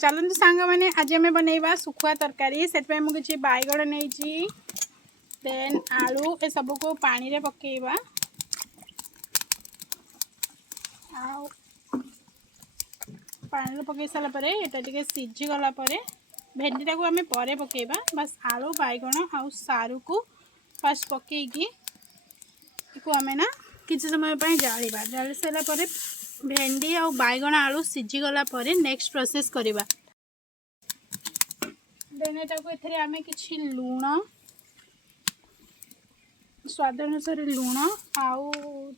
चलते सांग मैंने आज आम बनइबा सुखुआ तरकारी से मुझे बैगण नहीं देन आलू ए सब को पानी रे पकेबा पानी रे पकई सारा पर ये सीझी गला भेंडीटा को आम पर पकेबा बस आलू बैगण आउ सारू को फास्ट पकईकी आम ना किसी समय जाड़ा जाली सारापर भेंडी आ बैगण आलू सीझी गला नेक्स्ट प्रोसेस करवा देन एटाको आम कि लुण स्वाद अनुसार लुण आउ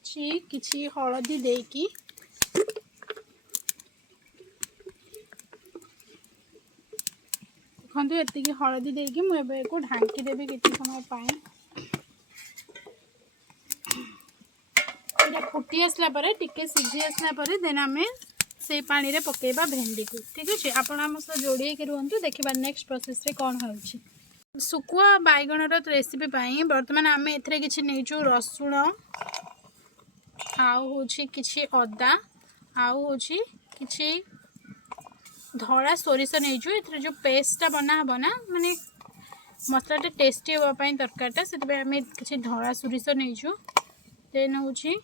कि हलदी देकी देखो एति हलदी देकी मुझे ढांकी देवी किसी समय फुटी आसला टिके सीझी आसला देन आम से पानी रे पकेबा भेंडी को ठीक अच्छे आपण आम सह जोड़ी रुहतु देखा नेक्स्ट प्रोसेस रे कौन हो सुखुआ बैगण रेसिपी बर्तमान आम एथरे किछि नेचु रसुण आउ होछि किछि अदा आउ होछि किछि धड़ा सोरिष नेचु एथरे जो पेस्टटा बना हबो ना माने मसलाटा टेस्टी होबा पई तरकारीटा सेतबे आम किछि धड़ा सोरिष नेचु देन होछि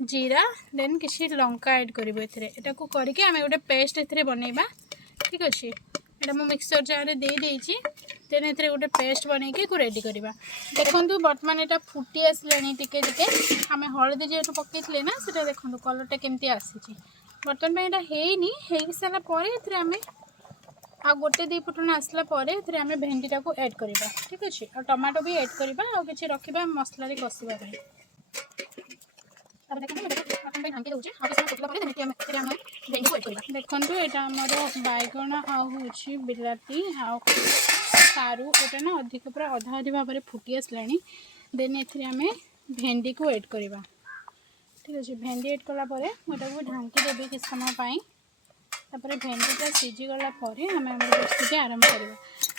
जीरा देन किसी लंका ऐड करिवो एथरे एटा को करके आमे गोटे पेस्ट एथरे बनैबा ठीक अछि एटा मो मिक्सर जार दे देइछि देन एथरे गोटे पेस्ट बनैके को रेडी करबा देखंतु वर्तमान एटा फुटी आसलानी टिके टिके आमे हळदी जेटु पकेइतले ना सेटा देखंतु कलरटा केमती आसीछि वर्तमान में एटा हेइनी हेइ साला परे एथरे आमे आ गोटे दी फुटन आसला परे एथरे आमे भेंडीटा को ऐड करबा ठीक अछि आ टमाटो भी ऐड करबा आ किछि रखिबा मसला रे कसिबा पई देखो यहाँ बैगण आउे बिलाती सारू एटा ना अधिक पूरा अधा अधी भाव में फुटी आसला देन एम भेंडी को ऐड करवा ठीक अच्छे भेंडी ऐड कलापर मुझे ढांकी देवी किस समय भेंडीटा सीझी गला आम रेसिपी आरंभ करवा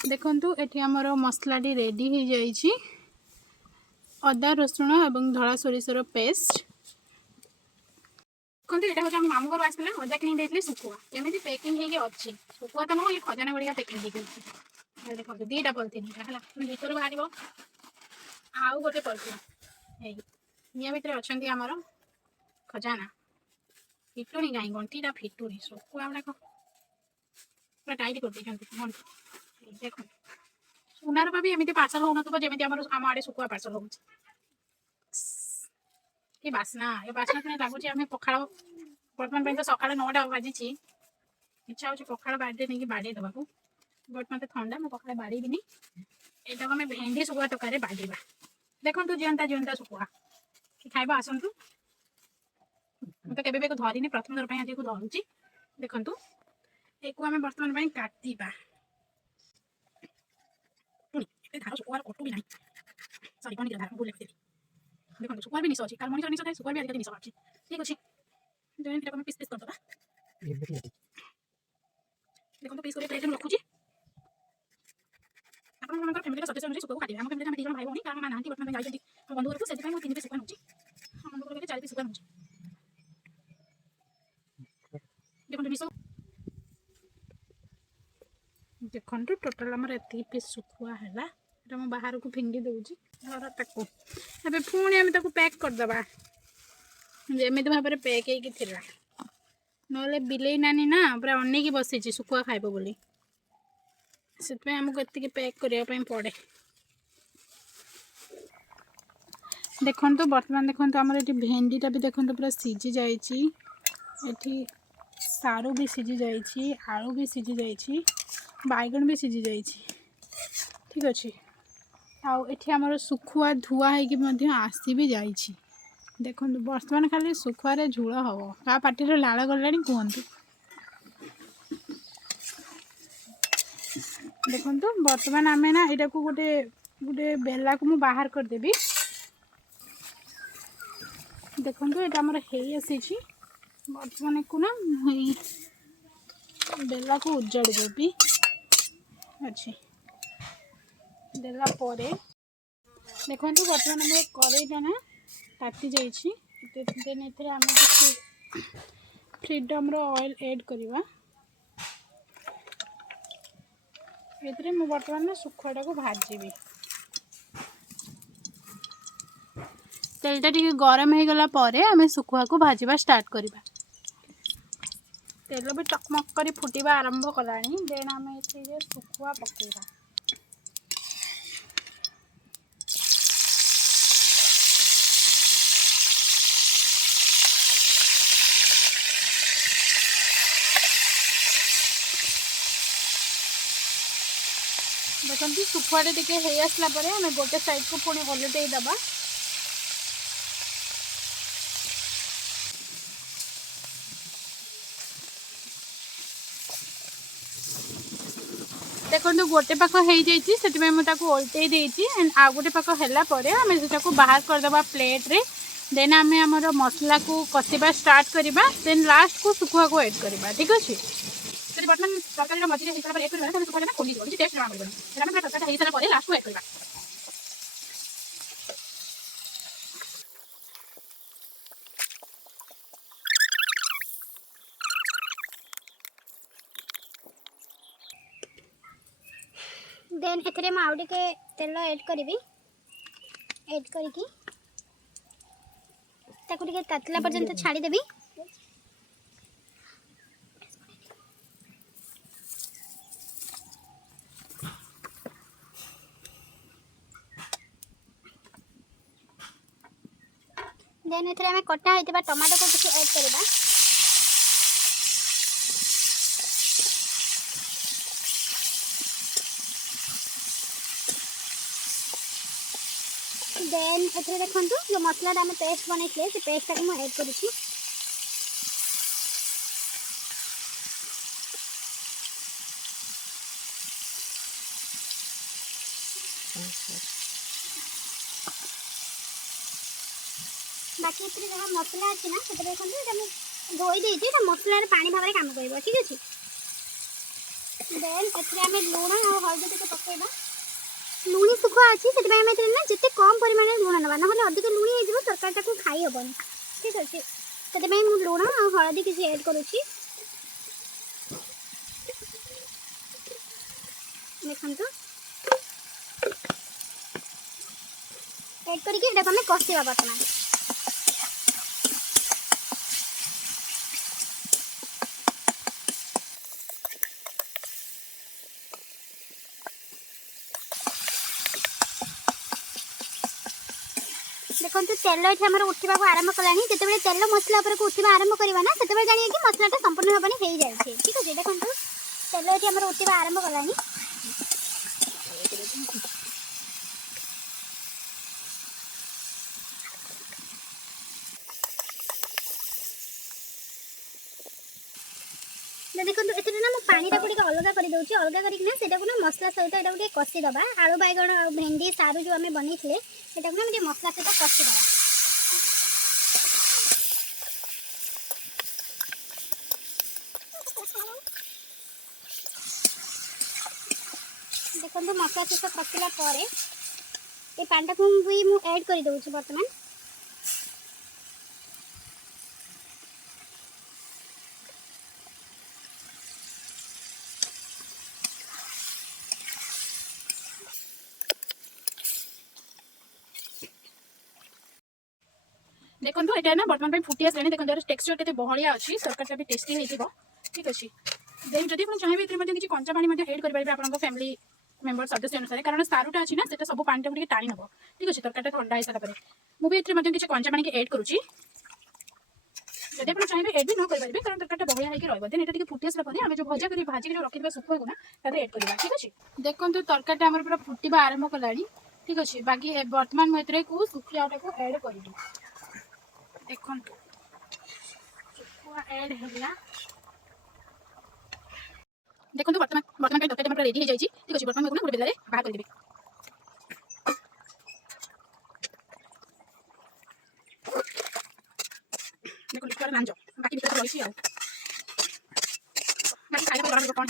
देखु ये आमर मसलाटी रेडी हो जाइए अदा रसुण और धड़ा सोरिषर पेस्ट देखते यहाँ हूँ मामू घर आसला अदा कि सुखुआ केमी पैकिंग अच्छी सुखुआ तो नुह ये खजाना बढ़िया पैकिंग देखो दीटा पलिथिन है भर बाहर आउ गोटे पलिथिन ये भितर अच्छा आमर खजाना फिटुनी कहीं गंटीटा फिटुनी सुखुआ गुड़ाक पूरा टाइट कर देख सुनार भी एमती पार्सल हो जमी आम आड़े सुखुआ पार्सल हो बास्ना ये बास्ना लगुच आम पखाड़ बर्तमान तो सका 9टा बाजी इच्छा हो पखाड़ बाड़ी नहीं बाड़े देवा बट मत ठंडा मैं पखाड़ बाड़ी यहाँ आम भेंडी सुखुआ तक बाड़ा देखो जीवंता जीवंता सुखुआ खाइबा आसतु तो केबे धरनी प्रथम थर आज को धरुची देखु एक आम बर्तमान काटा धार सुखुआर कटु भी ना सरी कौन धार भूल लिखी देखो सुखुआर भी निश अच्छी काल मनीष निश था सुखुआर भी आजिकल निश अच्छी ठीक अच्छे पीस पीस करदे देखो पीस कर प्लेट में रखुची आप फैमिली सदस्य अनुसार सुखुआ काटे आम फैमिली में 2 भाई भौणी कारण ना बर्तमान जाइए बंधु घर को से 3 पीस सुखुआ नौची बंधु घर 4 पीस सुखुआ नौची देखो टोटाल आमर एति पीस सुखुआ है बाहर को फिंगी दूसरी घर तक ए पुणी आम पैक करदे जमी भाव में पैक होगा ना बिलेई नानी ना पूरा अनेक बसी सुखुआ खाइब बोली से आमको एति पैक करने पड़े देखो बर्तमान देखो आमर ये भेंडीटा भी देखो पूरा सीझी जाइए सारू भी सीझी जाइए आलू भी सीझी जाइए बैगण भी सीझी जाइए ठीक अच्छे आउे आमर सुखुआ धुआ हो आसी भी जाइए देखो बर्तमान खाली सुखुआरे झोल हम क्या पार्टी लाल गला कहतु देखो बर्तमान आम ना यहाँ को गोटे गोटे बेला को मुझे बाहर करदेवी देखो ये आमर आसी बर्तमान को ना बेला को उजाड़ देवी अच्छे देला परे देखो बर्तमान आम कड़ईटा ना ताती जाइए आम फ्रीडम ऑयल ऐड करवा ये मुझे बर्तमान शुखुआटा को भाजी तेलटा टी गरम हो गला आम शुखुआ को भाजवा स्टार्ट करवा तेल भी टकमक कर फुटवा आरंभ कला देन आम ये शुखुआ पकेगा देखते शुखुआटे टी हो आसला आम गोटे साइड को पुणी ओलटे दबा देखो गोटे पाख हो जाती मुझे ओल्टे एंड आ गोटे पाख है आम से बाहर करदे प्लेट रे देन आम आमर मसला को कषा स्टार्ट करवा देन लास्ट को शुखुआ को ऐड करवा ठीक अच्छे बर्तमान तरकारी मझे हो सारा ऐड कर शुखुआ खोली टेस्ट जमा पड़े तरकारी हो सारा लास्ट को ऐड करवा देन एथरे मैं आउटे के तेल ऐड करी ऐड करके ताकू टिके तातला पर्यंत छाड़ी देबी देन एथरे हमें कटा होइतबा टमाटो को किसी ऐड करबा देन एथरे देखंतु जो मसला आम पेस्ट बनै से पेस्ट को मैं ऐड करूची बाकी एथरे जहाँ मसला अच्छी ना से देखो धोई देती मसलार पानी भाव में काम कर ठीक अच्छे देन एथरे आम लुण और हल्दी टिके पकेबा लुणी शुखुआ अच्छी से ना जिते कम परिमाण लुण ना ना अधिक लुणी हो तरकारी को खाई हेबन ठीक अच्छे से मुझे लुण और हलदी किसी ऐड करुच्ची देखो ऐड करके आम कषा बर्तमान देखो तेल ये आम उठा आरंभ कला जिते तेल मसला को उठा आरंभ करवा ना से जानिए कि मसलाटा संपूर्ण भाव में हो जाए ठीक अच्छे देखो तेल ये आम उठा आरंभ कला देखो ये ना पानी टाक अलग कर दूसरी अलग करना मसला सहित ये कषी दबा आलू बैगण और भेंडी सारू जो आम बन ये मसला सहित कषी दबा देखो मसला सहित कषिला ये पानी को भी मुझे ऐड कर दूसरी बर्तमान देखो ये ना बर्तमान फुटी आसानी देखो टेक्सचर के बहलिया अच्छी तरकारी भी टेस्टी हो ठीक अच्छे देन जब आप चाहिए किसी कंचा पानी ऐड करेंगे आप फैमिली मेम्बर सदस्य अनुसार कारण सारूटा अच्छी ना से सब पानी टाइम टाणी नब ठीक अच्छे तरकारी ठंडा हो सारा मुझे किसी कंचा पानी ऐड करुच्ची जब आप चाहिए ऐड भी न करेंगे कारण तरकारी बहलिया होकर रही देन ये फुटी आसार आम जो भजा कर भाजिक रखी शुखुआ को ना ऐड करवा ठीक अच्छे देखो तरकारी आम पूरा फुटवा आरंभ कला ठीक अच्छे बाकी बर्तमान मुझे शुखुआटा को ऐड कर देखो शुखुआ ऐड है देखो बर्तमान तरकारी रेडी हो जाए ठीक अच्छे बर्तमान गोटे बेला बाहर कर देखो बाकी रही बाकी खाई कौन